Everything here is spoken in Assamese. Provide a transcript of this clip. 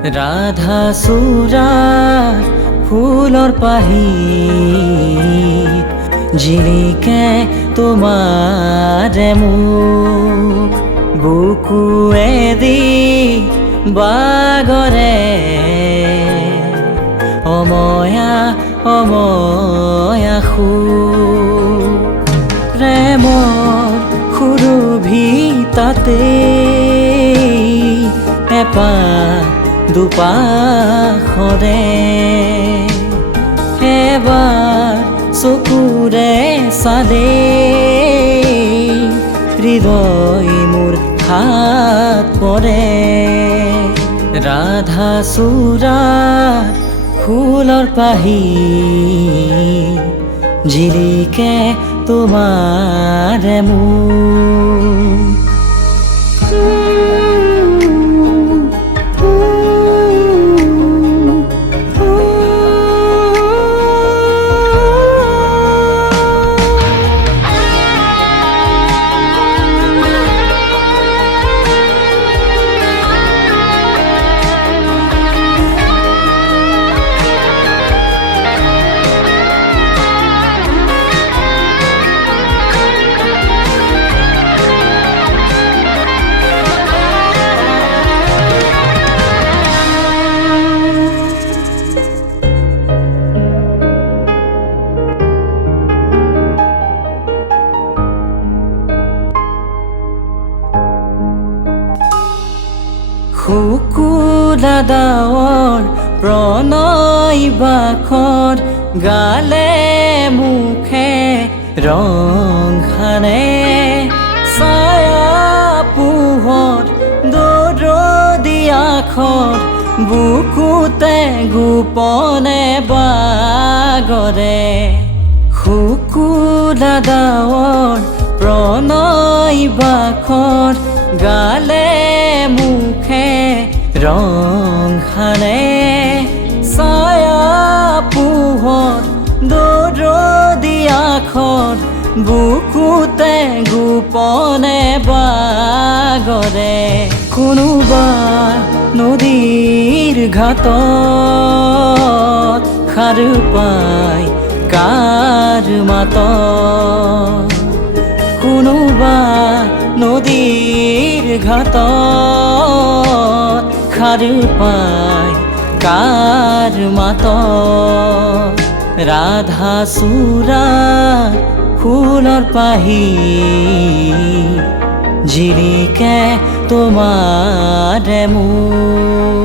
ৰাধা চূড়াৰ ফুলৰ পাহিত জিলিকে তোমাৰে মুখ বুকুৱেদি বাগৰে অময়া অময়া সুখ প্ৰেমৰ সুৰভিতাতে এপাহ দুপাশৰে এবাৰ চকুৰে চালে হৃদয় মোৰ হাত পৰে ৰাধা চূড়াৰ ফুলৰ পাহি জিলিকে তোমাৰে মুখ শুকুলা ডাৱৰ প্ৰণয় বাখৰ গালে মুখে ৰং সানে ছায়া পোহৰ দৰদিয়াখৰ বুকুতে গোপনে বাগৰে শুকুলা ডাৱৰ প্ৰণয় বাখৰ গালে মুখে ৰং সানে ছায়া পোহৰ দৰদিয়াখৰ বুকুতে গোপনে বাগৰে কোনোবা নদীৰ ঘাটত খাৰ পাই কাৰ মাতত কোনোবা নদীৰ ঘাটত খাৰ পাই কাৰ মাতত ৰাধা চূড়াৰ ফুলৰ পাহি জিলিকে তোমাৰে মুখ